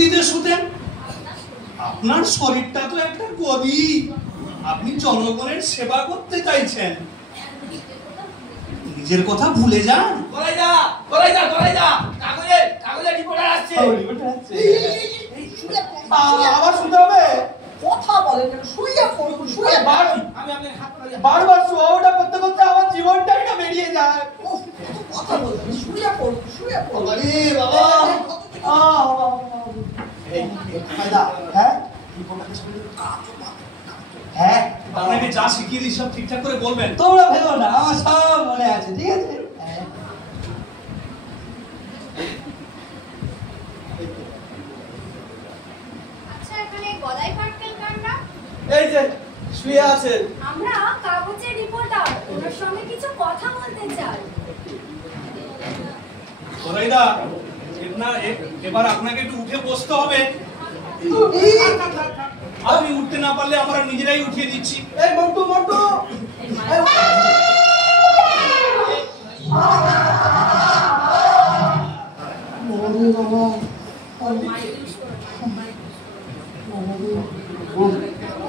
দিতে শুতেন? আপনার শরীরটা তো একটা গদি, আপনি জনগণের সেবা করতে চাইছেন, নিজের কথা ভুলে যান। কাগজে রিপোর্টার আসছে। আবার শুতে হবে? কথা বলেন কেন? শুয়ে পড়ুন, শুয়ে আমি আপনাকে হাত ধরে বারবার শোয়াটা করতে করতে আমার জীবনটাই না বেরিয়ে যায়। কথা বলবেন, শুয়ে পড়ুন, শুয়ে পড়ুন। আরে বাবা, হ্যাঁ হ্যাঁ, আপনাকে যা শিখিয়ে দিই সব ঠিকঠাক করে বলবেন। তোমরা ভেবো না, আমার সব মনে আছে, ঠিক আছে? আচ্ছা, এখানে গদাই পাটকেল কান্না? এই যে শুয়ে আছে। আমরা কাগজের রিপোর্টার, ওনার সঙ্গে কিছু কথা বলতে চাই। গদাইদা, এবার আপনাকে একটু উঠে বসতে হবে। আপনি উঠতে না পারলে আমরা নিজেরাই উঠিয়ে দিচ্ছি। এই মন্টু মন্টু,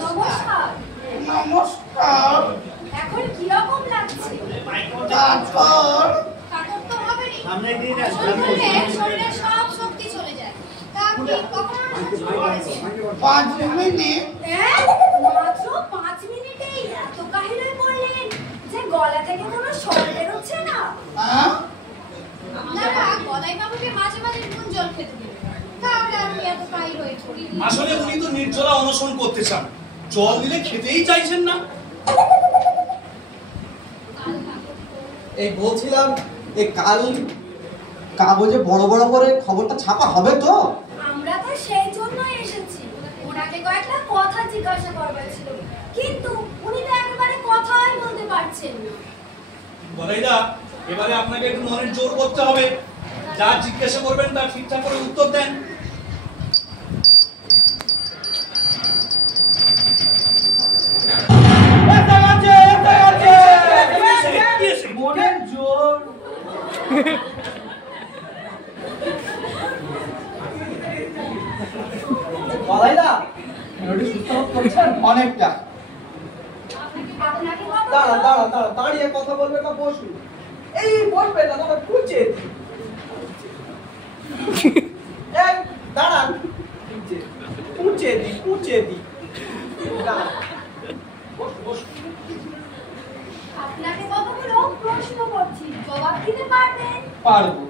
নমস্কার। নমস্কার এখন কিরকম লাগছে? ডাক্তার। কাকর তো হবেই। শরীরের সব শক্তি চলে যায়। তা আপনি কখন অনুশীলন করেছেন? 5 মিনিট। মাত্র 5 মিনিটেই এত কাহিলে পড়লেন যে গলা থেকে কোনো স্বর বেরোচ্ছে না। আপনারা গদাই বাবুকে মাঝে মাঝে নুন জল খেতে দিন, তাহলে আপনি এত কাহিল হয়ে পড়েন। আসলে উনি তো নির্জলা অনশন করতে চান, জল দিলে খেতেই চাইছেন না। এই বলছিলাম, এই কাল কাগজে বড় বড় করে খবরটা ছাপা হবে তো? আমরা তো সেই জন্যই এসেছি, ওনাকে কয়েকটা কথা জিজ্ঞাসা করবার ছিল, কিন্তু উনি তো একেবারে কথাই বলতে পারছেন না। গদাইদা, এবারে আপনাকে একটু মনের জোর করতে হবে, যা জিজ্ঞাসা করবেন তা ঠিকঠাক করে উত্তর দেন। মনের জোর। বলাইদা মেলোডি সুস্থ বোধ করছেন? অনেকটা। আপনাকে দাঁড়া দাঁড়া দাঁড়া, দাঁড়িয়ে কথা বলবে না, বসুন। এই বসবে না, তোমার কুচে দাঁড়ান, কুচে দি আপনাকে কতগুলো প্রশ্ন করছি, জবাব দিতে পারবেন? পারবো।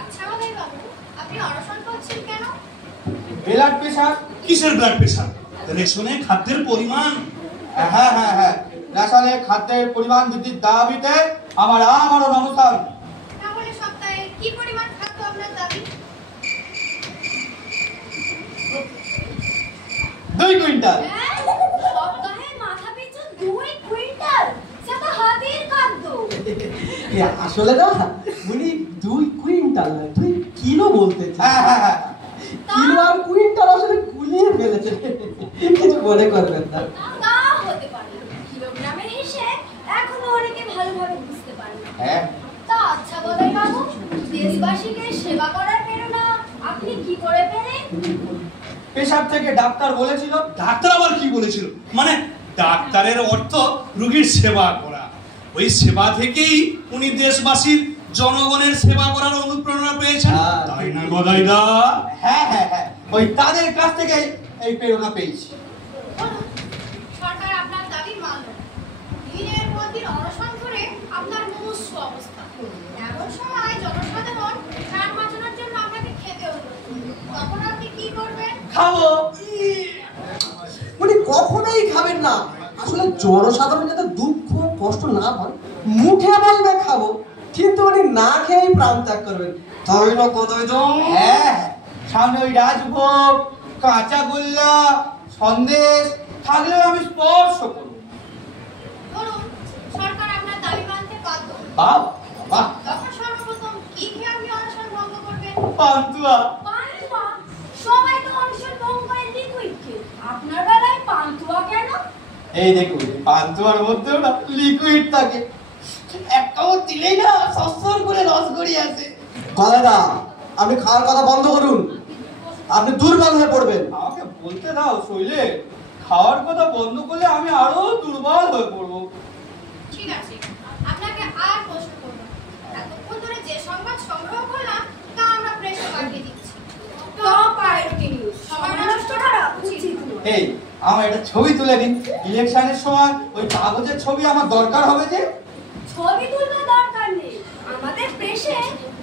আচ্ছা গদাই বাবু, আপনি অনশন করছেন কেন? Blood pressure. কিসের ব্লাড প্রেশার? রেশনে খাদ্যের পরিমাণ। হ্যাঁ হ্যাঁ হ্যাঁ, রেশনে খাদ্যের পরিমাণ বৃদ্ধির দাবিতে আমার অনশন। তাহলে সপ্তাহে কি পরিমাণ খাদ্য আপনার দাবি? 2 কুইন্টাল। সপ্তাহে মাথা পিছু 2 কুইন্টাল, সেটা হাতির খাদ্য। আসলে না, উনি 2 কুইন্টাল না, 2 কিলো বলতে। হ্যাঁ হ্যাঁ হ্যাঁ, কিলো আর কুইন্টাল আসলে গুলিয়ে ফেলেছে, কিছু মনে করবেন না। তা হতে পারে, কিলোগ্রামের হিসেব এখনো অনেকে ভালোভাবে বুঝতে পারে না। হ্যাঁ। তা আচ্ছা গদাই বাবু, দেশবাসীকে সেবা করার প্রেরণা আপনি কি করে পেলেন? পেশাব থেকে ডাক্তার বলেছিল। ডাক্তার আবার কি বলেছিল? মানে ডাক্তারের অর্থ রোগীর সেবা করা। ওই সেবা থেকেই উনি দেশবাসীর জনগণের সেবা করার অনুপ্রেরণা পেয়েছেন, তাই না গদাইদা? হ্যাঁ হ্যাঁ হ্যাঁ, ওই তাদের কাছ থেকে এই প্রেরণা পেয়েছি। বলুন, সরকার আপনার দাবি মানল, দিনের পর দিন অনশন করে আপনার মুমূর্ষু অবস্থা। এমন সময় জনসাধারণ প্রাণ বাঁচানোর জন্য আপনাকে খেতে হলো, তখন আপনি কি করবেন? খাবো। উনি কখনোই খাবেন না। আসলে জনসাধারণ যাতে দুঃখ কষ্ট না পান, মুখে বলবে খাবো, কিন্তু উনি না খেয়েই প্রাণ ত্যাগ করবেন। তাই না কোথায় তো? হ্যাঁ, সামনে ওই রাজভোগ, কাঁচাগোল্লা, সন্দেশ থাকলেও আমি স্পর্শ করব। বলুন, সরকার আপনার দাবি মানতে বাধ্য, বাহ বাহ। তখন সর্বপ্রথম কি খেয়ে আপনি অনশন ভঙ্গ করবেন? পান্তুয়া। পান্তুয়া? সবাই তো অনশন ভঙ্গ করে লিকুইড খেয়ে, আপনার বেলায় পান্তুয়া কেন? এই দেখুন, পান্তুয়ার মধ্যেও না লিকুইড থাকে, এক কামড় দিলেই না সস্বর করে রস গড়িয়ে আসে। গদাইদা, আপনি খাওয়ার কথা বন্ধ করুন, আপনি দুর্বল হয়ে পড়বেন। আমাকে বলতে দাও শৈলে, খাওয়ার কথা বন্ধ করলে আমি আরো দুর্বল হয়ে পড়বো। ঠিক আছে, আপনাকে আর প্রশ্ন করব না। এতক্ষণ ধরে যে সংবাদ সংগ্রহ করলাম তা আমরা প্রেসে পাঠিয়ে দিচ্ছি। টপ প্রায়োরিটি নিউজ, সময় নষ্ট করা উচিত নয়। এই আমার একটা ছবি তুলে দিন, ইলেকশনের সময় ওই কাগজের ছবি আমার দরকার হবে যে। ছবি তুলবার দরকার নেই, আমাদের প্রেসে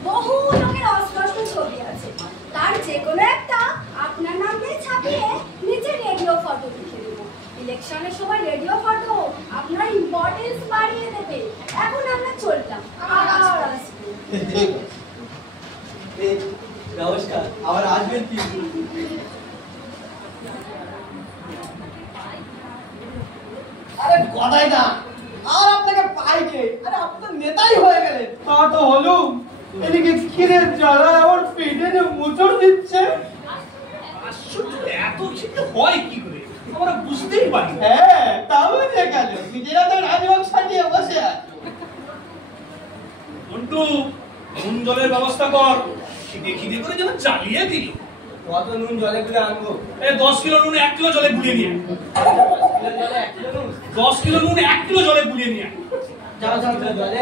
বহু লোকের অস্পষ্ট ছবি আছে, তার যে কোনো একটা আপনার নাম দিয়ে ছাপিয়ে নিচে রেডিও ফটো লিখে দেবো। ইলেকশনের সময় রেডিও ফটো আপনার ইম্পর্টেন্স বাড়িয়ে দেবে। এখন আমরা চললাম, আবার আসবো। নমস্কার, আবার আসবেন কি? আরে গদাইদা, আর আপনাকে পাই কে? আরে আপনি তো নেতাই হয়ে গেলেন। তা তো হলো, এদিকে খিদের জ্বালা আমার পেটে যে মোচড় দিচ্ছে। আশ্চর্য, এত খিদে হয় কি করে আমরা বুঝতেই পারি না। হ্যাঁ, তাও যে গেল, নিজেরা তো রাজবাগ সাজিয়ে বসে আছে। মন্টু, নুন জলের ব্যবস্থা কর, খিদে খিদে করে যেন জ্বালিয়ে দিল। কত নুন জলে গুলে আনবো? 10 কিলো নুন 1 কিলো জলে গুলিয়ে নিয়ে 10 কিলো নুন 1 কিলো জলে গুলিয়ে নিয়ে যাও যাও জলে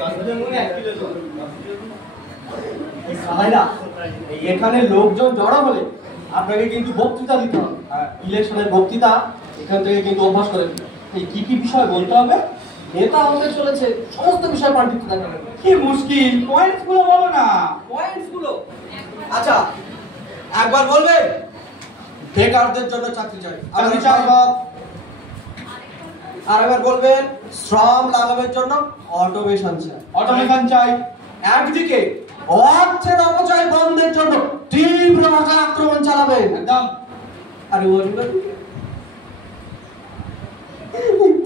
10 কিলো নুন 1 কিলো জল। গদাইদা, এখানে লোকজন জড়ো হলে আপনাকে কিন্তু বক্তৃতা দিতে হবে। ইলেকশনের বক্তৃতা এখান থেকে কিন্তু অভ্যাস করেন। এই কি কি বিষয় বলতে হবে? নেতা হতে চলেছে, সমস্ত বিষয় পাণ্ডিত্য দেখাবেন। কি মুশকিল, পয়েন্টস গুলো বলো না। পয়েন্টস গুলো আচ্ছা একবার বলবেন। বেকারদের জন্য চাকরি চাই, চাকরি চাই। আর একবার বলবেন শ্রম লাঘবের জন্য অটোমেশন চাই। অটোমেশন চাই। একদিকে অর্থের অপচয় বন্ধের জন্য তীব্র ভাষায় আক্রমণ চালাবেন। একদম। আরে অন্যদিকে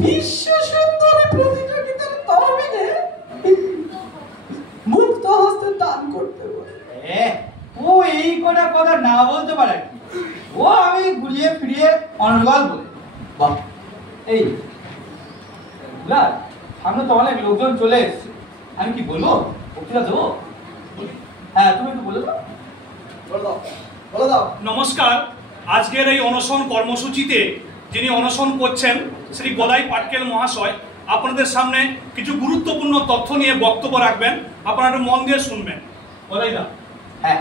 বিশ্ব সুন্দরী প্রতিযোগিতার তহবিলে মুক্ত হস্তে দান করতে বলে। ও এই কটা কথা না বলতে পারে কি? ও আমি ঘুরিয়ে ফিরিয়ে অনর্গল বলে। বাহ, এই বুঝলা, সামনে তো অনেক লোকজন চলে এসছে, আমি কি বলবো? বক্তৃতা দেবো? হ্যাঁ, তুমি একটু বলে দাও। বলে দাও। নমস্কার, আজকের এই অনশন কর্মসূচিতে যিনি অনশন করছেন শ্রী গদাই পাটকেল মহাশয় আপনাদের সামনে কিছু গুরুত্বপূর্ণ তথ্য নিয়ে বক্তব্য রাখবেন। আপনারা একটু মন দিয়ে শুনবেন। গদাই দা। হ্যাঁ,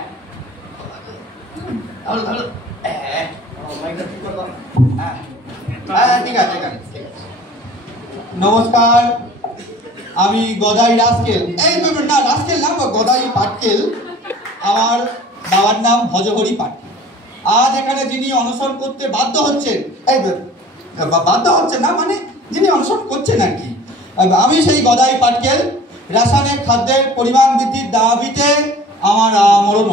ঠিক আছে। নমস্কার, আমি গদাই রাস্কেল। এই না, রাস্কেল না, গদাই পাটকেল। আমার বাবার নাম ভজহরি পাটকেল। আজ এখানে যিনি অনশন করতে বাধ্য হচ্ছেন, এই বাধ্য হচ্ছেন না মানে যিনি অনশন করছেন আর কি, আমি সেই গদাই পাটকেল। রাসায়নিক খাদ্যের পরিমাণ বৃদ্ধির দাবিতে আমার মরণ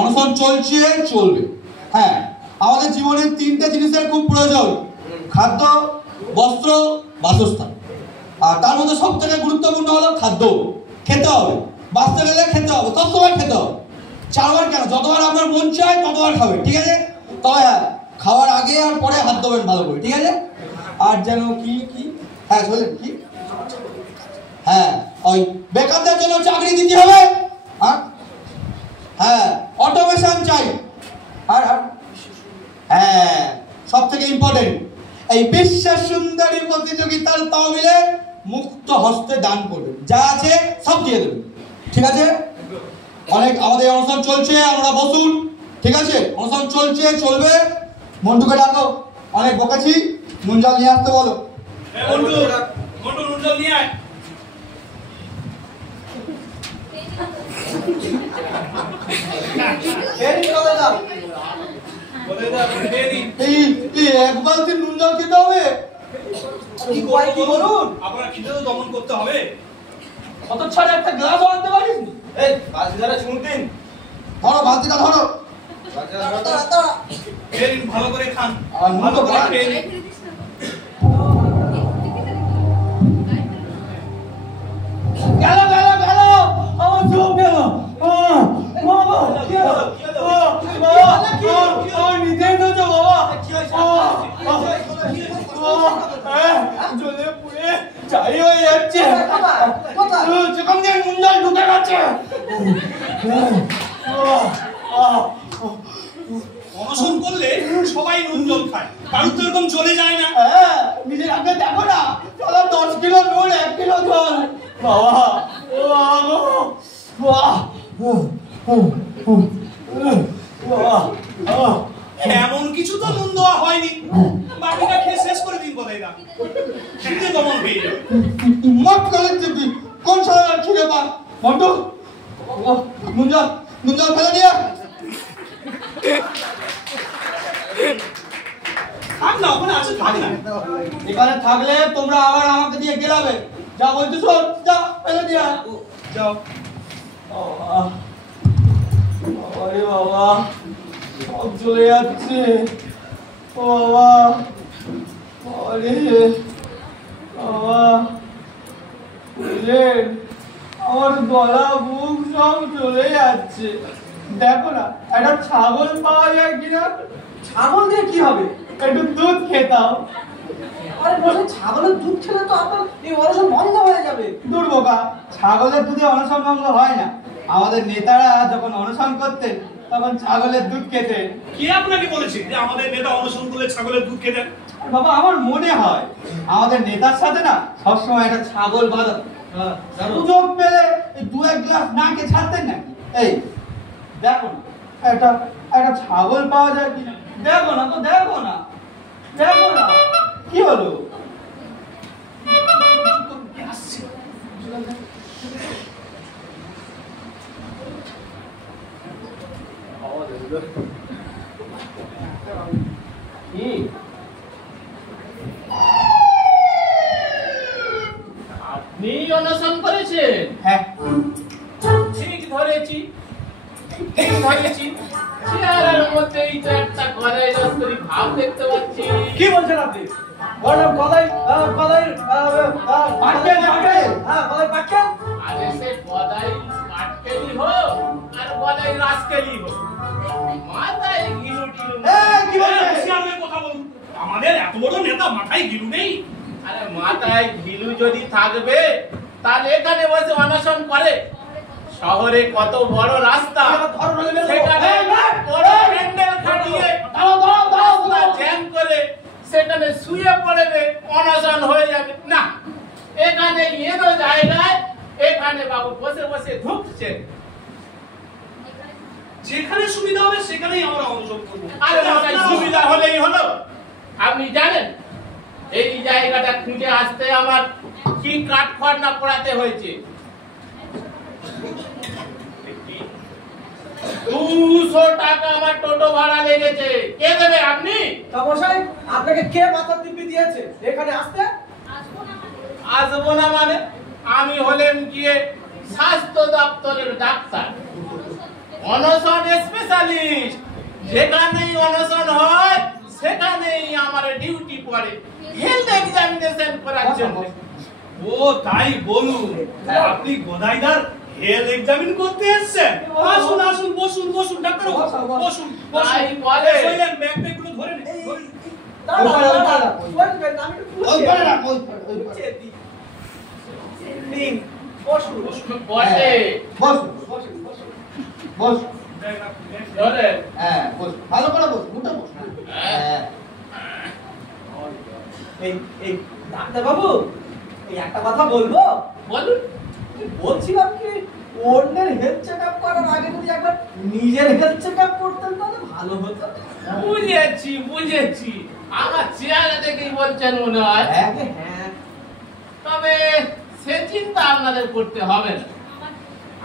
অনশন চলছে, চলবে। হ্যাঁ, আমাদের জীবনের 3টে জিনিসের খুব প্রয়োজন: খাদ্য, বস্ত্র, বাসস্থান। আর তার মধ্যে সব থেকে গুরুত্বপূর্ণ হলো খাদ্য। খেতে হবে, বাঁচতে গেলে খেতে হবে, সবসময় খেতে হবে। 4 বার কেন, যতবার আপনার মন চায় ততবার খাবেন, ঠিক আছে? তবে হ্যাঁ, খাওয়ার আগে আর পরে হাত ধোবেন ভালো করে, ঠিক আছে? আর যেন কি কি হ্যাঁ বলেন কি, হ্যাঁ ওই বেকারদের জন্য চাকরি দিতে হবে। আর হ্যাঁ, অটোমেশন চাই। আর হ্যাঁ, সব থেকে ইম্পর্টেন্ট, এই বিশ্ব সুন্দরী প্রতিযোগিতার তহবিলে মুক্ত হস্তে দান করবেন, যা আছে সব দিয়ে দেবেন, ঠিক আছে? অনেক আমাদের অনুষ্ঠান চলছে, আমরা বসুন, ঠিক আছে? অনুষ্ঠান চলছে, চলবে। মন্টুকে ডাকো, অনেক বকেছি, নুন জল নিয়ে আসতে বলো। মন্টু নুন জল নিয়ে আয়। এই এক বালতি নুন জল খেতে হবে? কি বলুন, আপনার খিদে তো দমন করতে হবে। কত ছাড়া একটা গ্লাস আনতে পারিস? এই বালতিটা চুমুক দিন। ধরো বালতিটা, ধরো। ভালো করে খান, আর নুন ভালো তো করে খেয়ে নিন। গেল গেল গেল, আমার চোখ গেল। বাবা নিজেই তো বাবা, জলে পুড়ে চাই হয়ে যাচ্ছে। দিয়ে নুন জল ঢুকে গেছে। অনশন করলে সবাই নুন জল খায়, কারোর তো এরকম চলে যায় না। হ্যাঁ, নিজের আগে দেখো না, চলো 10 কিলো নুন 1 কিলো জল। বাবা, ও বাবা, এমন কিছু তো নুন দেওয়া হয়নি, বাকিটা খেয়ে শেষ করে দিন বোধহয় না, খিদে দমন হয়ে যাবে। মত করে দিবি কোন সারা ছিড়ে পা মন্টু, নুন জল ফেলে দিয়া। থাক না, ওখানে আছে, থাক না। এখানে থাকলে তোমরা আবার আমাকে দিয়ে গেলাবে। যা বলছো শোন, যা ফেলে দিয়া যাও। আরে বাবা, সব চলে যাচ্ছে। ও বাবা, আরে বাবা, বুঝলেন, আমার গলা বুক সব চলে যাচ্ছে। দেখো না, একটা ছাগল পাওয়া যায় কিনা? ছাগল দিয়ে কি হবে? একটু দুধ খেতাম। আরে বসে ছাগলের দুধ খেলে তো আপনার এই অনশন বন্ধ হয়ে যাবে। দূর বোকা, ছাগলের দুধে অনশন ভঙ্গ হয় না। আমাদের নেতারা যখন অনশন করতেন তখন ছাগলের দুধ খেতেন। কে আপনাকে বলেছে যে আমাদের নেতা অনশন করলে ছাগলের দুধ খেতেন? আর বাবা, আমার মনে হয় আমাদের নেতার সাথে না সবসময় একটা ছাগল বাঁধা, সুযোগ পেলে 2-1 গ্লাস নাকে ছাড়তেন নাকি। এই দেখো না, একটা ছাগল পাওয়া যায় কিনা। দেখো না তো, দেখো না, দেখো না, কি হলো? কি আপনি অনশন করেছেন? হ্যাঁ, ঠিক ধরেছি, ঠিক ধরেছি। চেহারার মধ্যেই তো একটা গদাই দস্তরি ভাব দেখতে পাচ্ছি। কি বলছেন আপনি? বললাম গদাই গদাই পাটকেল, পাটকেল। হ্যাঁ, গদাই পাটকেল। আরে সে গদাই পাটকেলি হোক আর গদাই রাজকেলি হোক, মাথায় গিলু টিলু। কি বলছে? হুঁশিয়ার হয়ে কথা বলুন। আমাদের এত বড় নেতা, মাথায় গিলু নেই? আরে মাথায় ঘিলু যদি থাকবে তাহলে এখানে বসে অনশন করে। শহরে কত বড় রাস্তা, সেখানে বড় প্যান্ডেল খাটিয়ে রাস্তা জ্যাম করে সেখানে শুয়ে পড়বে, অনশন হয়ে যাবে না। এখানে এনো জায়গায় এখানে বাবু বসে বসে ধুকছে। যেখানে সুবিধা হবে সেখানেই আমরা অনশন করবো। আরে মাথায় সুবিধা হলেই হলো। আপনি জানেন এই জায়গাটা খুঁজে আসতে আমার কি কাঠখড় না পোড়াতে হয়েছে? 200 টাকা আমার টোটো ভাড়া লেগেছে। কে দেবে? আপনি? তা মশাই, আপনাকে কে মাথার দিব্যি দিয়েছে এখানে আসতে? আসবো না মানে? আমি হলেন গিয়ে স্বাস্থ্য দপ্তরের ডাক্তার, অনশন স্পেশালিস্ট। যেখানেই অনশন হয় সেখানেই আমার ডিউটি পড়ে হেলথ এক্সামিনেশন করার জন্য। ও তাই বলুন, আপনি গদাইদার হেলথ এক্সামিন করতে এসেছেন? আসুন আসুন, বসুন বসুন ডাক্তার, বসুন তাই বলে। বসুন, ব্যাগ ব্যাগ গুলো ধরে নিন। দাঁড়া, দাঁড়া, বসবেন, আমি একটু ওই পারে না, ওই পুছিয়ে দিই। নিন, বসুন। বসে বস বস, ধরে। হ্যাঁ বস, ভালো করে বস, উঠে বস। হ্যাঁ, এই এই ডাক্তার বাবু, এই একটা কথা বলবো? বলুন। বলছিলাম কি, অন্যের হেলথ চেকআপ করার আগে যদি একবার নিজের হেলথ চেকআপ করতেন তাহলে ভালো হতো। বুঝেছি বুঝেছি, আমার চেহারা দেখেই বলছেন মনে হয়। হ্যাঁ, তবে সে চিন্তা আপনাদের করতে হবে না।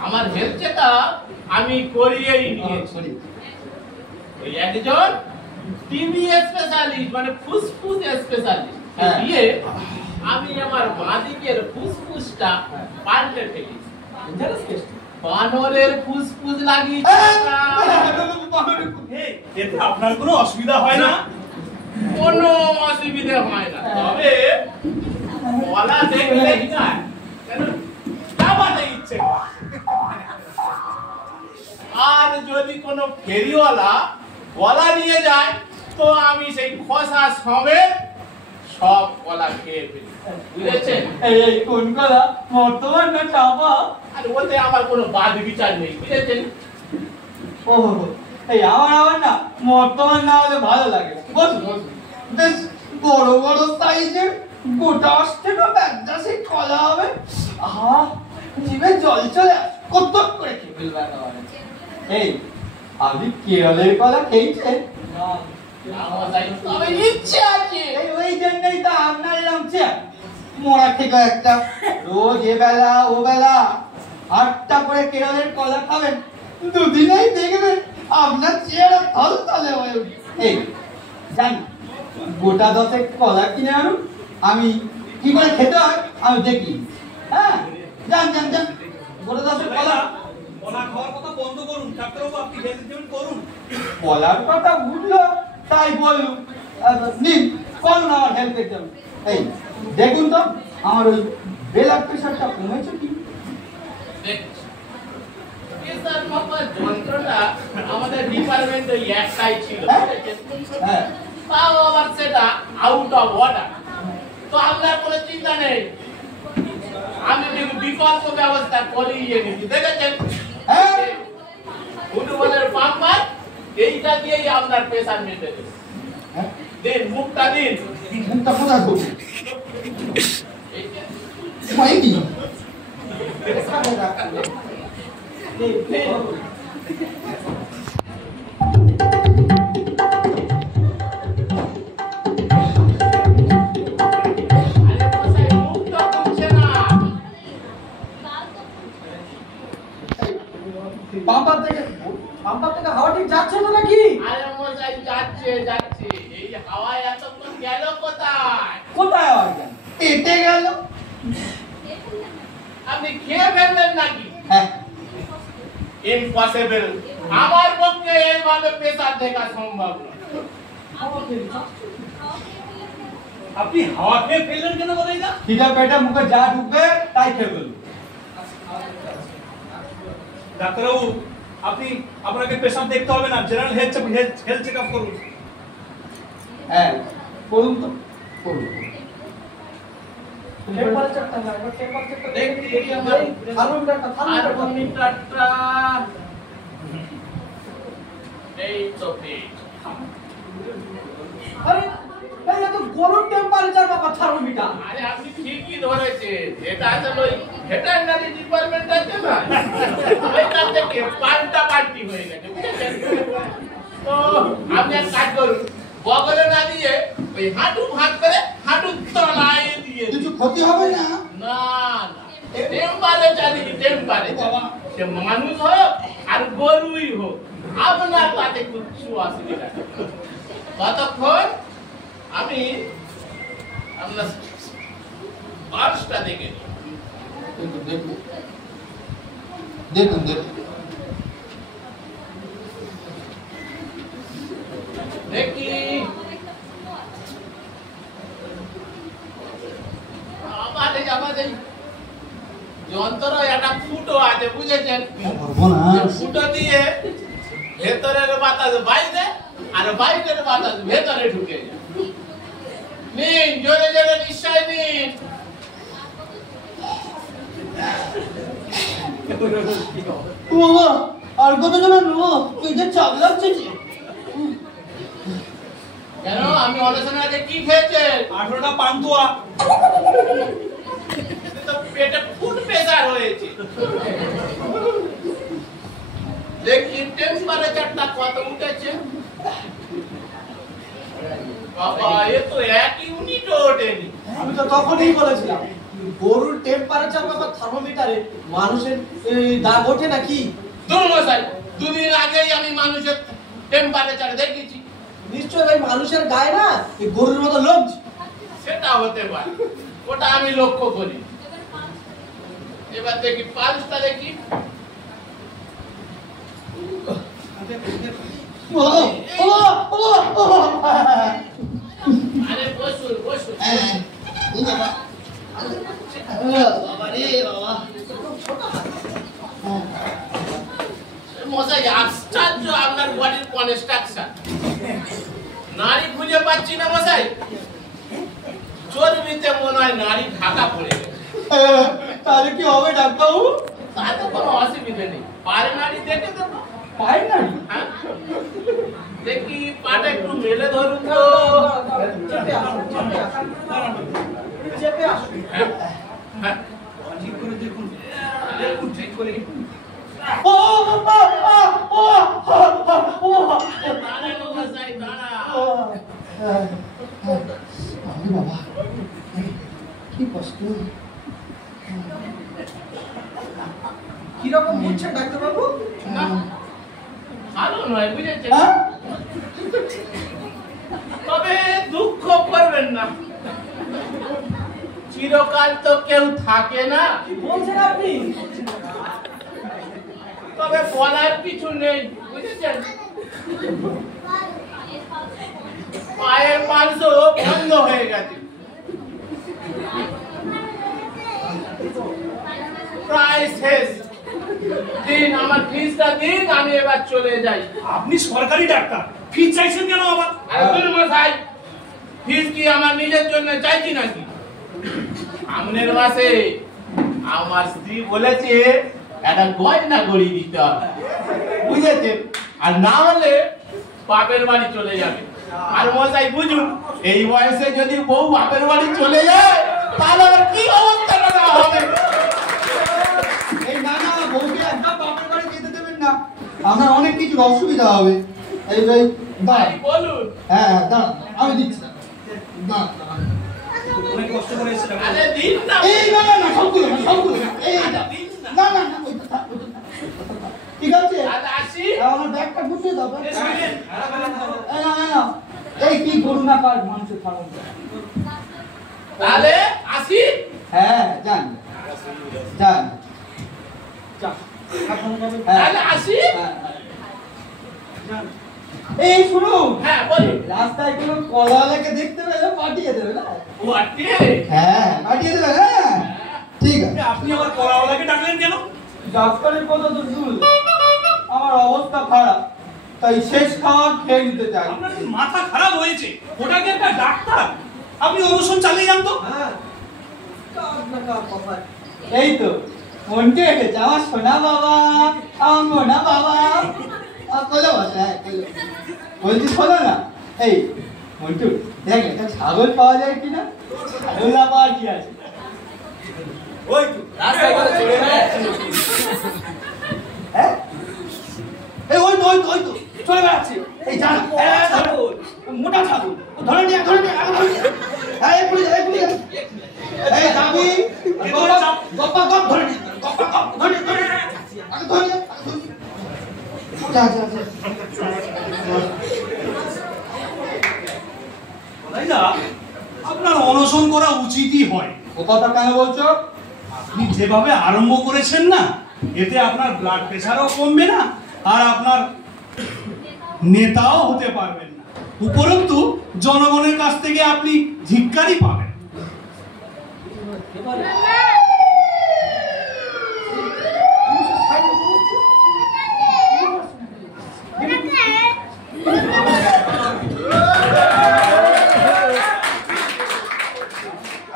আমার হেলথ চেকআপ আমি করিয়েই নিয়েছি। সরি। ওই একজন টিবি স্পেশালিস্ট মানে ফুসফুস স্পেশালিস্ট হ্যাঁ। দিয়ে আমি আমার বাঁদিকের ফুসফুসটা পাল্টে ফেলেছি। বানরের ফুসফুস লাগিয়েছি। এতে আপনার কোনো অসুবিধা হয় না? কোনো অসুবিধা হয় না, তবে গলা দেখলেই না কেন চাবাতে ইচ্ছে করে। আর যদি কোনো ফেরিওয়ালা গলা নিয়ে যায় তো আমি সেই খোসা সমেত সব গলা খেয়ে ফেলি। বুঝেছেন? এই কোন কলা, বর্তমান না চাপা? আর ওতে আমার কোনো বাদ বিচার নেই, বুঝেছেন? ও এই আমার না বর্তমান না হলে ভালো লাগে না। বসুন বসুন। বেশ বড় বড় সাইজের গোটা অষ্টের ব্যাগটা সেই কলা হবে। আহা জিভে জল চলে আসে, কত করে খেয়ে ফেলবে একেবারে। এই আপনি কেরলের কলা খেয়েছেন? তবে ইচ্ছে আছে। এই ওই জন্যই তো আপনার এরকম চেয়ার মরা থেকে একটা রোজ এ বেলা ও বেলা 8টা করে কেরলের কলা খাবেন, দুদিনেই দেখবেন আপনার চেহারা থলথলে হয়ে উঠবে। এই জান গোটা 10 কলা কিনে আনুন, আমি কি করে খেতে হয় আমি দেখি। হ্যাঁ যান যান যান, গোটা 10 কলা। কলা খাওয়ার কথা বন্ধ করুন ডাক্তারবাবু, আপনি হেলথ ট্রিটমেন্ট করুন। কলার কথা উঠলো তাই বললুম, নিন করুন আমার হেলথ ট্রিটমেন্ট। এই দেখুন তো আমার ওই ব্লাড প্রেশারটা কমেছে কি? প্রেসার মাপার যন্ত্রটা আমাদের ডিপার্টমেন্টে একটাই ছিল, হ্যাঁ তাও আবার সেটা আউট অফ অর্ডার। তো আপনার কোনো চিন্তা নেই, আমি বিকল্প ব্যবস্থা করিয়ে নিচ্ছি, দেখেছেন? হ্যাঁ ফুটবলের পাম্পার এইটা দিয়েই আপনার প্রেসার মেপে দেবে। দিন মুখটা দিন। মুখটা কোথায় করবো? ভাই কি পাম্পার থেকে হাওয়া ঠিক যাচ্ছে তো নাকি? আরে মশাই যাচ্ছে যাচ্ছে, এই হাওয়ায় এতক্ষণ গেল কোথায়? কোথায় হয় কেন? পেটে গেল। আপনি খেয়ে ফেললেন নাকি? হ্যাঁ ইম্পসিবল, আমার পক্ষে এইভাবে প্রেসার দেখা সম্ভব নয়। আপনি হাওয়া খেয়ে ফেললেন কেন বলেন না? খিদে পেটে মুখে যা ঢুকবে তাই খেয়ে ফেলবো। ডাক্তারবাবু আপনি আপনাকে পেশেন্ট দেখতে হবে না, জেনারেল হেলথ চেকআপ করুন। হ্যাঁ করুন তো করুন। টেম্পারেচারটা না, এবার টেম্পারেচারটা দেখি আমার থার্মোমিটারটা থার্মোমিটারটা এই তো পেট। আরে এই তো গরুর টেম্পারেচার বাবা থার্মোমিটার। আরে আপনি ঠিকই ধরেছেন, এটা আসলে ওই ভেটেরিনারি ডিপার্টমেন্ট আছে না, ওইখান থেকে পাল্টাপাল্টি হয়ে গেছে, বুঝেছেন? তো আপনি এক কাজ করুন, বগলে না দিয়ে ওই হাঁটু ভাগ করে হাঁটু তলায় দিয়ে দিন। কিছু ক্ষতি হবে না? না না, টেম্পারেচার সে মানুষ হোক আর গরুই হোক, আপনার তাতে কিছু অসুবিধা নেই। ততক্ষণ আমি আপনার পার্সটা দেখে নিই। দেখুন দেখুন দেখুন দেখি আমাদের যন্ত্র একটা ফুটো আছে, বুঝেছেন? ফুটো দিয়ে ভেতরের বাতাস বাইরে আর বাইরের বাতাস ভেতরে ঢুকে যায়। নিন, জোরে জোরে নিঃশ্বাস নিন। বাবা আর কত জনের নেবো? পেটে চাপ লাগছে যে। কেন, আমি অনেকক্ষণ আগে কি খেয়েছেন? 18টা পান্তুয়া। তো পেটে ফুড প্রেসার হয়েছে। দেখি টেম্পারেচারটা কত উঠেছে। বাবা এ তো 1 ইউনিটও ওঠেনি। আমি তো তখনই বলেছিলাম গরুর টেম্পারেচার বাবা থার্মোমিটারে মানুষের দাগ ওঠে নাকি? দুর্মশাই, 2 দিন আগেই আমি মানুষের টেম্পারেচার দেখেছি। নিশ্চয়ই ভাই মানুষের গায়ে না এই গরুর মতো লোম। সেটা হতে পারে, ওটা আমি লক্ষ্য করি। এবার দেখি পালসটা দেখি। আরে বসুন বসুন। মশাই আশ্চর্য আপনার বডির কনস্ট্রাকশন, নারী খুঁজে পাচ্ছি না মশাই। চর্বিতে মনে হয় নারী ঢাকা পড়ে গেছে। তাহলে কি হবে ডাক্তারবাবু? তাতে কোনো অসুবিধা নেই। পায়ের নাড়ি দেখে দেবো। পায়ের নাড়ি? হ্যাঁ। দেখি পাটা একটু মেলে ধরুন তো। চেপে আসুন। হ্যাঁ, ঠিক করে দেখুন, দেখুন ঠিক করে। ও দাঁড়া গো গোসাই, দাঁড়া। বাবা, কি কষ্ট। কিরকম বুঝছেন ডাক্তারবাবু? না, ভালো নয়, বুঝেছেন? হ্যাঁ? তবে দুঃখ করবেন না, চিরকাল তো কেউ থাকে না। কি বলছেন আপনি? তবে বলার কিছু নেই, বুঝেছেন? পায়ের মাংস বন্ধ হয়ে গেছে, প্রায় শেষ। দিন আমার ফিসটা দিন, আমি এবার চলে যাই। আপনি সরকারি ডাক্তার, ফিস চাইছেন কেন আবার? আরে দুল মশাই, ফিস কি আমার নিজের জন্য চাইছি নাকি? সামনের মাসে আমার স্ত্রী বলেছে একটা গয়না গড়ি দিতে হবে, বুঝেছেন? আর না হলে বাপের বাড়ি চলে যাবে। আর মশাই বুঝুন, এই বয়সে যদি বউ বাপের বাড়ি চলে যায় তাহলে আর কি অবস্থা হবে? এই না না, বউকে একদম বাপের বাড়ি যেতে দেবেন না, আমার অনেক কিছু অসুবিধা হবে। এই ভাই দাঁড়ান। বলুন। হ্যাঁ হ্যাঁ দাঁড়ান, আমি দিচ্ছি। দাঁড়ান। অনেক কষ্ট করে এসেছে ডাক্তার। আরে দিন না। এই না না না, সবগুলো না, সবগুলো না। এই না না না না, ওইটা থাক, ওইটা থাক। ঠিক আছে, আরে আসি। আমার ব্যাগটা গুছিয়ে দাও। এ শুনেন, এই না না না, এই কি করুন না কাজ মানুষের খারাপ। তাহলে আসি। হ্যাঁ যান যান। তাহলে আসি। এই শুনুন, হ্যাঁ বলুন। রাস্তায় কোনো কলাওয়ালাকে দেখতে পেলে পাঠিয়ে দেবে না? ও আটে। হ্যাঁ পাঠিয়ে দেবে। হ্যাঁ ঠিক আছে। আপনি আবার কলাওয়ালাকে ডাকলেন কেন? ডাক্তারের কথা তো শুনুন, আমার অবস্থা খারাপ, তাই শেষ খাবার খেয়ে নিতে চাই। আপনার কি মাথা খারাপ হয়েছে? ওটাকে একটা ডাক্তার, আপনি অনশন চালিয়ে যান তো। হ্যাঁ, কার না কার কথায়। এই তো মনকে এসেছে আমার সোনা বাবা, আমার মোনা বাবা। কোলে বসে, হ্যাঁ কোলে। বলছি শোনো না, এই মন্টু দেখ একটা ছাগল পাওয়া যায় কিনা? ছাগল না পাওয়ার কি আছে? ওই তো রাস্তায় করে চলে বেড়াচ্ছে। হ্যাঁ এই ওই তো ওই তো ওই তো চলে বেড়াচ্ছে। এই জান মোটা ছাগল, ও ধরে নিয়ে ধরে নিয়ে আগে ধরে নিয়ে। হ্যাঁ এই পুলিশ এই পুলিশ এই দাবি গপ্পা গপ ধরে নিয়ে গপ্পা গপ ধরে নিয়ে ধরে নিয়ে আগে ধরে নিয়ে যা যা যা। ভাইরা, আপনার অনশন করা উচিতই হয়। ও কথা কেন বলছো? আপনি যেভাবে আরম্ভ করেছেন না, এতে আপনার ব্লাড প্রেশারও কমবে না, আর আপনার নেতাও হতে পারবেন না। উপরন্তু জনগণের কাছ থেকে আপনি ধিক্কারই পাবেন।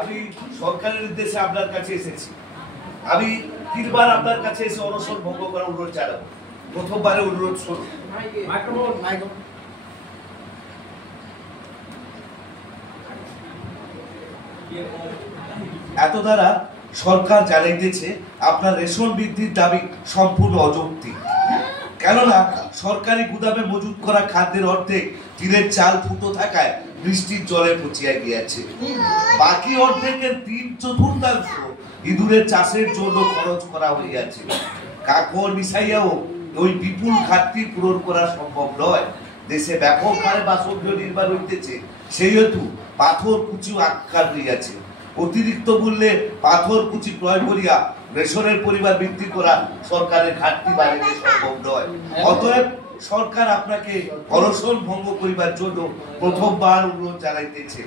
আমি সরকারের উদ্দেশ্যে আপনার কাছে এসেছি। আমি 3 বার আপনার কাছে এসে অনশন ভঙ্গ করার অনুরোধ জানাবো। প্রথমবারে অনুরোধ শুনুন। এত দ্বারা সরকার জানাইতেছে আপনার রেশন বৃদ্ধির দাবি সম্পূর্ণ অযৌক্তিক। কেননা সরকারি গুদামে মজুত করা খাদ্যের অর্ধেক টিনের চাল ফুটো থাকায় বৃষ্টির জলে পচিয়া গিয়াছে। বাকি অর্ধেকের 3/4 ইঁদুরের চাষের জন্য খরচ করা হইয়াছে। কাকড় মিশাইয়াও ওই বিপুল ঘাটতি পূরণ করা সম্ভব নয়। দেশে ব্যাপক হারে বাসগৃহ নির্মাণ হইতেছে, সেই হেতু পাথর কুচি আখ্যান হইয়াছে। অতিরিক্ত মূল্যে পাথর কুচি ক্রয় করিয়া রেশনের পরিমাণ বৃদ্ধি করা সরকারের ঘাটতি বাড়াইতে সম্ভব নয়। অতএব সরকার আপনাকে অনশন ভঙ্গ করিবার জন্য প্রথমবার অনুরোধ জানাইতেছে।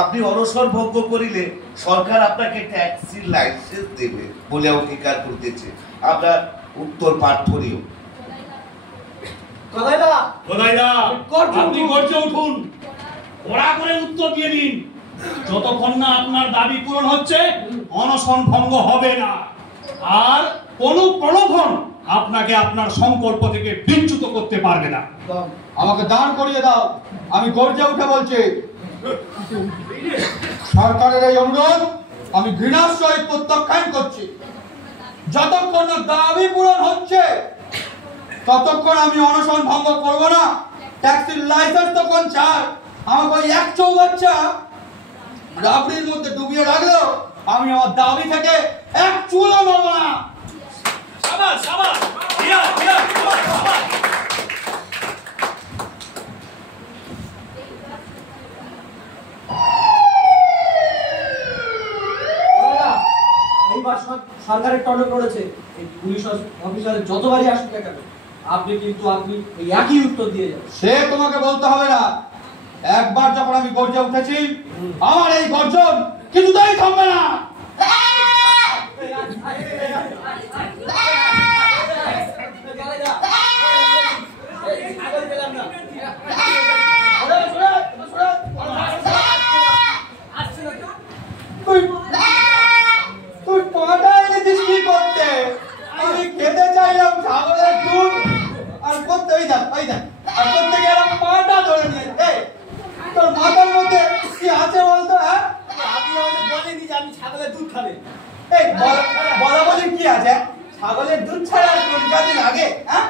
আপনি অনশন ভঙ্গ করিলে সরকার আপনাকে ট্যাক্সির লাইসেন্স দেবে বলে অঙ্গীকার করতেছে। আপনার উত্তর প্রার্থনীয়। গদাইদা, আপনি গর্জে উঠুন, ওরা করে উত্তর দিয়ে দিন। যতক্ষণ না আপনার দাবি পূরণ হচ্ছে অনশন ভঙ্গ হবে না। আর কোনো প্রলোভন আপনাকে আপনার সংকল্প থেকে বিচ্যুত করতে পারবে না। আমাকে দাঁড় করিয়ে দাও, আমি গর্জে উঠে বলছি, সরকারের এই অনুরোধ আমি ঘৃণার সহিত প্রত্যাখ্যান করছি। যতক্ষণ না দাবি পূরণ হচ্ছে ততক্ষণ আমি অনশন ভঙ্গ করব না। ট্যাক্সির লাইসেন্স তখন ছাড়, আমাকে ওই এক চৌবাচ্চা রাবড়ির মধ্যে ডুবিয়ে রাখলেও আমি আমার দাবি থেকে এক চুলও নেব না। সাবাস সাবাস, হিয়া হিয়া, সাবাস। এইবার সরকারের টনক পড়েছে, এই পুলিশ অফিসারের যতবারই আসুক না কেন আপনি এই একই উত্তর দিয়ে যাবেন। সে তোমাকে বলতে হবে না। একবার যখন আমি গর্জে উঠেছি, আমার এই গর্জন কিছুতেই থামবে না। তুই পাটা এনেছিস কি করতে? আমি খেতে চাইলাম ছাগলের দুধ, আর করতে ওই দেখ আর করতে গেলাম পাটা ধরে নিয়ে। তোর মাথার মধ্যে কি আছে বলতো? হ্যাঁ, আপনি আমাকে বলেনি যে আমি ছাগলের দুধ খাবেন। এই বলা বলি কি আছে? ছাগলের দুধ ছাড়া আর কোন কাজে লাগে? হ্যাঁ,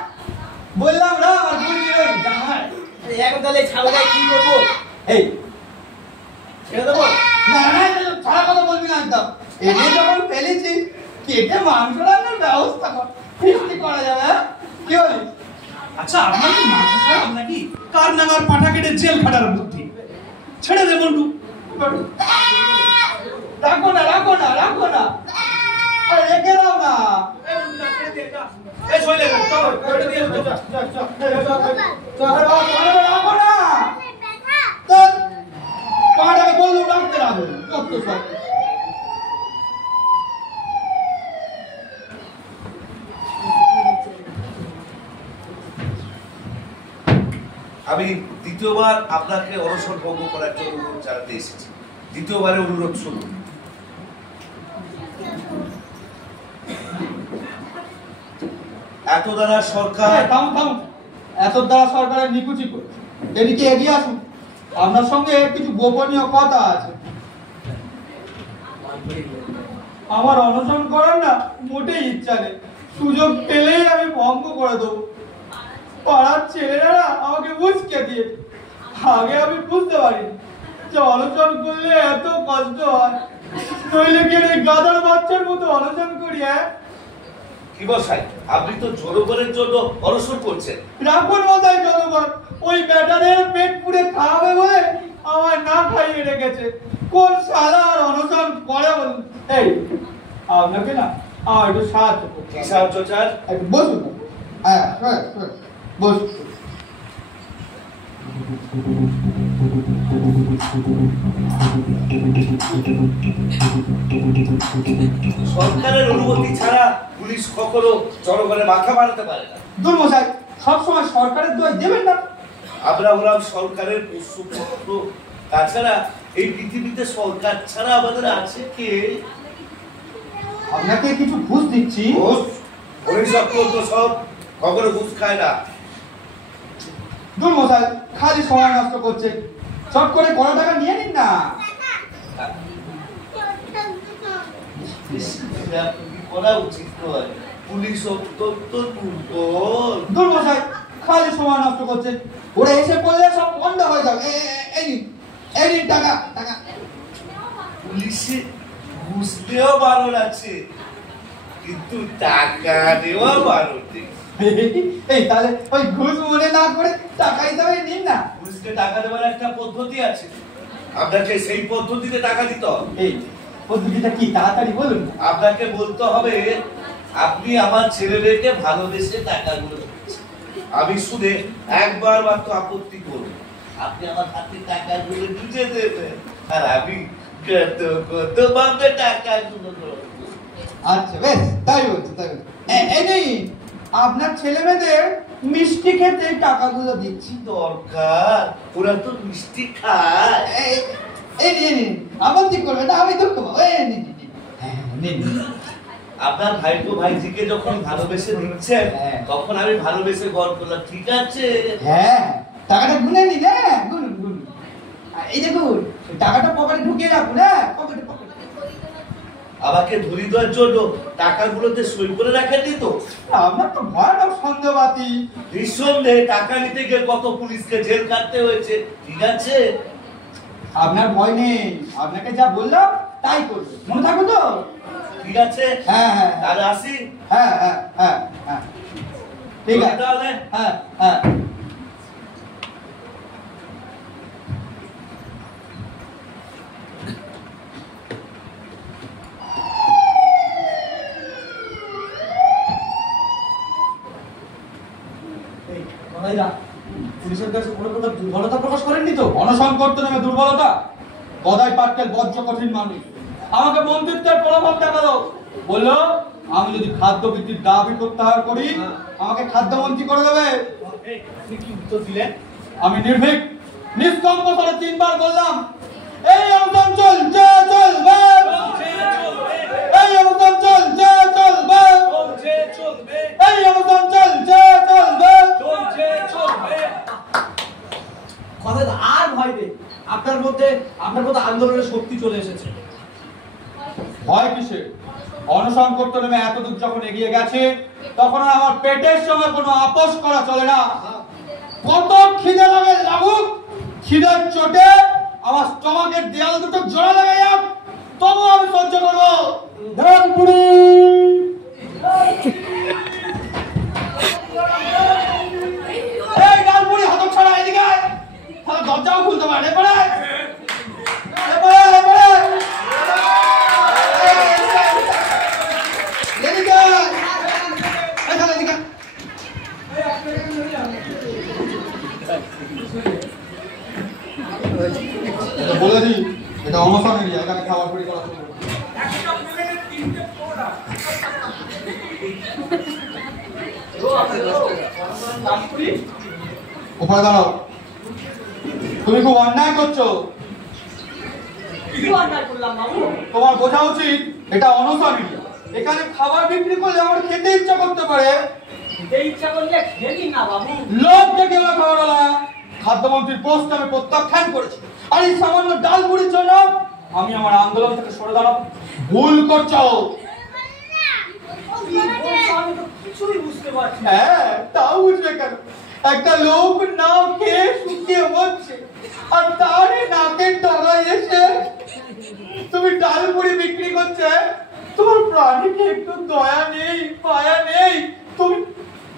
বললাম না আমার বুঝলি ওই জামাই। এখন তাহলে ছাগলের কি করবো? এই ছেড়ে দেবো? না না, ছাড়া কথা বলবি না একদম। এনে যখন ফেলেছি কেটে মাংস রান্নার ব্যবস্থা কর, ফিস্টি করা যাবে। হ্যাঁ, কি বলিস? আচ্ছা, আপনার কি মাথা খারাপ নাকি? কার নাগার পাঠা কেটে জেল খাটার বুদ্ধি? ছেড়ে দে বন্ধু। রাখো না আর রেখে দাও না। রাখো না, পাটাকে বললুম রাখতে রাখো কত সব। আমি দ্বিতীয়বার আপনাকে অনশন ভঙ্গ করার জন্য অনুরোধ জানাতে এসেছি। দ্বিতীয়বারের অনুরোধ শুনুন। এত দ্বারা সরকার এত দ্বারা সরকারের নিকুচি করে এদিকে এগিয়ে আসুন, আপনার সঙ্গে কিছু গোপনীয় কথা আছে। আমার অনশন করার না মোটেই ইচ্ছা নেই, সুযোগ পেলেই আমি ভঙ্গ করে দেবো। পাড়ার ছেলেরা আমাকে বুঝকে দিয়ে, আগে আমি বুঝতে পারিনি যে অনশন করলে এত কষ্ট হয়। নইলে গেলে গাদার বাচ্চার মতো অনশন করি। হ্যাঁ, কি বসাই, আপনি তো জনগণের জন্য অনশন করছেন। রাখুন মশাই জনগণ, ওই ব্যাটাদের পেট পুড়ে খাওয়াবে বলে আমার না খাইয়ে রেখেছে। কোন শালা আর অনশন করে বলুন? এই আপনাকে না আমার একটু সাহায্য করতে। কি সাহায্য চান? একটু বসুন। হ্যাঁ বসুন। সরকারের অনুমতি ছাড়া পুলিশ কখনো জনগণের মাথা বাড়াতে পারে না। দূর মশাই, সবসময় সরকারের দোয়াই দেবেন না। আমরা হলাম সরকারের পশুপুত্র। তাছাড়া এই পৃথিবীতে সরকার ছাড়া আমাদের আছে কে? আপনাকে কিছু ঘুষ দিচ্ছি। তো সব কখনো ঘুষ খায় না। দূর মশাই, খালি সময় নষ্ট করছে, চট করে কড়া টাকা নিয়ে নিন না। করা উচিত নয়, পুলিশ অত্যন্ত দুর্বল। দূর মশাই, খালি সময় নষ্ট করছে, ওরা এসে পড়লে সব বন্ধ হয়ে যাবে। এই নিন টাকা। পুলিশে ঘুষ দেওয়া বারণ আছে, কিন্তু টাকা দেওয়া বারণ নেই। এই তাহলে ওই ঘুষ মনে না করে টাকা হিসাবে নিন না। পুলিশকে টাকা দেওয়ার একটা পদ্ধতি আছে, আপনাকে সেই পদ্ধতিতে টাকা দিতে হবে। এই পদ্ধতিটা কি তাড়াতাড়ি বলুন। আপনাকে বলতে হবে আপনি আমার ছেলে মেয়েকে ভালোবেসে টাকাগুলো দিচ্ছেন, আমি শুনে একবার মাত্র আপত্তি করব, আপনি আমার হাতে টাকাগুলো বুঝে দেবেন, আর আমি কত ভাবে টাকাগুলো দেবো। আচ্ছা বেশ, তাই বলছি। এই নেই, আপনার ছেলে মেয়েদের মিষ্টি খেতে টাকাগুলো দিচ্ছি। দরকার, ওরা তো মিষ্টি খায়। এই নিন, আপত্তি করবে না, আমি দুঃখ পাবো। নিন। আপনার ভাইপো ভাইজিকে যখন ভালোবেসে দিচ্ছেন তখন আমি ভালোবেসে গল্প করলাম, ঠিক আছে? হ্যাঁ, টাকাটা গুনে নিন, হ্যাঁ গুনুন গুনুন। এই দেখুন, টাকাটা পকেটে ঢুকিয়ে রাখুন, হ্যাঁ পকেটে পকেটে। আমাকে ধরি দেওয়ার জন্য টাকাগুলোতে সই করে রাখেননি তো? আপনার তো ভয়ানক সন্দেহবাদী। নিঃসন্দেহে টাকা নিতে গিয়ে কত পুলিশকে জেল কাটতে হয়েছে, ঠিক আছে? আপনার ভয় নেই, আপনাকে যা বললাম তাই করবে, মনে থাকবে তো? ঠিক আছে, হ্যাঁ হ্যাঁ তাহলে আসি। হ্যাঁ হ্যাঁ হ্যাঁ হ্যাঁ ঠিক আছে তাহলে। হ্যাঁ হ্যাঁ। পুলিশের কাছে কোনো প্রকার দুর্বলতা প্রকাশ করেননি তো? অনশন করতে নেমে দুর্বলতা? গদাই পাটকেল বজ্র কঠিন মানুষ, আমাকে মন্ত্রিত্বের প্রলোভন দেখালো, বললো আমি যদি খাদ্য বৃদ্ধির দাবি প্রত্যাহার করি আমাকে খাদ্যমন্ত্রী করে দেবে। কি উত্তর দিলেন? আমি নির্ভীক নিষ্কম্প করে 3 বার বললাম, এই অঞ্চল যে চলবে, এই অঞ্চল যে চলবে, এই অঞ্চল যে চলবে। কথা আর ভয় নেই, আপনার মধ্যে আন্দোলনের শক্তি চলে এসেছে। ভয় কিসে? অনশন করতে নেমে এতদূর যখন এগিয়ে গেছে তখন আর আমার পেটের সঙ্গে কোনো আপোষ করা চলে না। কত খিদে লাগে লাগুক, খিদের চোটে আমার স্টমাকের দেয়াল দুটো জোড়া লাগে যাক, তবু আমি সহ্য করবো। ডালপুরি এই ডালপুরি হতক ছাড়া এদিকে আয়, তাহলে দরজাও খুলতে পারে। এবারে এবারে এবারে এদিকে আয়, এখানে এদিকে। বলে দিই এটা অনশন এরিয়া, এখানে খাবার পরি করা শুরু। উপায় দাঁড়াও, তুমি খুব অন্যায় করছো। তোমার বোঝা উচিত এটা অনশন এরিয়া, এখানে খাবার বিক্রি করলে আমার খেতে ইচ্ছা করতে পারে। লোক দেখে আমার খাবারওয়ালা খাদ্যমন্ত্রীর পোস্ট আমি প্রত্যাখ্যান করেছি, আর এই সামান্য ডাল পুরির জন্য আমি আমার আন্দোলন থেকে সরে দাঁড়াবো। ভুল করছো। হ্যাঁ, তাও বুঝবে কেন? একটা লোক না খেয়ে শুকিয়ে হচ্ছে, আর তার নাকের ডগায় এসে তুমি ডাল পুরি বিক্রি করছে। তোমার প্রাণীকে একটু দয়া নেই, মায়া নেই? তুমি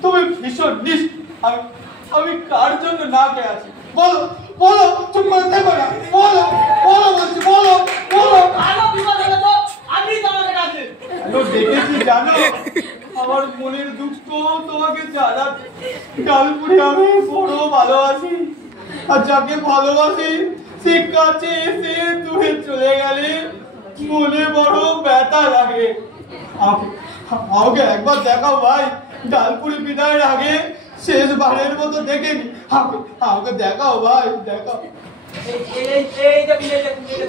তুমি ভীষণ নিষ্ঠ। আমি কার জন্য না খেয়ে আছি বলো, বলো, চুপ করে থেকো না, বলো বলো বলছি, বলো বলো। দেখেছি জানো, আমার মনের দুঃখ তোমাকে জানা। ডালপুরি আমি বড় ভালোবাসি, আর যাকে ভালোবাসি সে কাছে এসে দূরে চলে গেলে মনে বড় ব্যথা লাগে। আমাকে একবার দেখাও ভাই, ডালপুরি বিদায়ের আগে শেষবারের মতো দেখে নি। আমাকে দেখাও ভাই, দেখাও।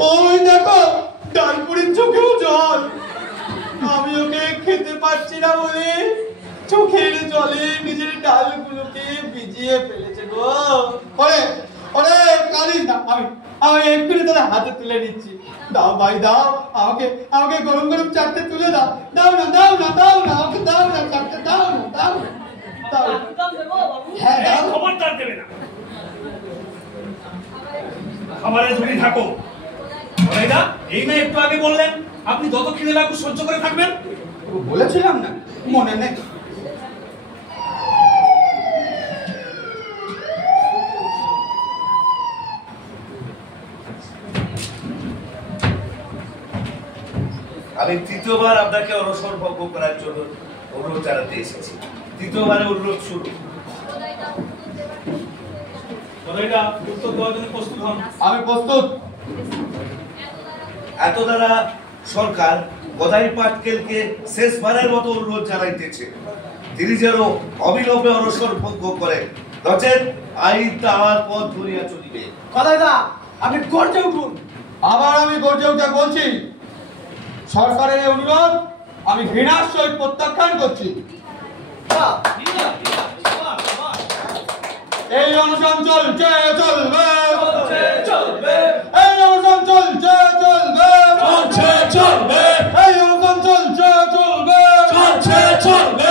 ওই দেখো ডালপুরির চোখেও জল। আমি ওকে খেতে পারছি না বলে চোখের জলে নিজের ডালগুলোকে ভিজিয়ে ফেলেছে গো। ওরে ওরে কালিস না, আমি এক্ষুনি তোর হাতে তুলে নিচ্ছি। দাও ভাই দাও, আমাকে গরম গরম চারটে তুলে দাও। দাও না দাও না দাও না, আমাকে দাও না চারটে, দাও না দাও না দাও। হ্যাঁ দাও। খবরদার দেবে না, খাবারে ধরে থাকো। এই না একটু আগে বললেন আপনি যত খিদে লাগুক সহ্য করে থাকবেন? বলেছিলাম না, মনে নেই। আমি তৃতীয়বার আপনাকে অনশন ভঙ্গ করার জন্য অনুরোধ জানাতে এসেছি। তৃতীয়বারে অনুরোধ শুরু। আমি প্রস্তুত। এত দ্বারা সরকার গদাই পাটকেলকে শেষবারের মতো অনুরোধ জানাইতেছে, তিনি যেন অবিলম্বে অনশন ভঙ্গ করে, নচেত আইন তাহার পথ ধরিয়া চলিবে। গদাইদা, আপনি গর্জে উঠুন। আবার আমি গর্জে উঠে বলছি, সরকারের অনুরোধ আমি ঘৃণার সহিত প্রত্যাখ্যান করছি। এই অনশন চলছে চলবে, এই অনশন চলছে চলবে, চলবে এই অনশন চলছে চলবে, চলবে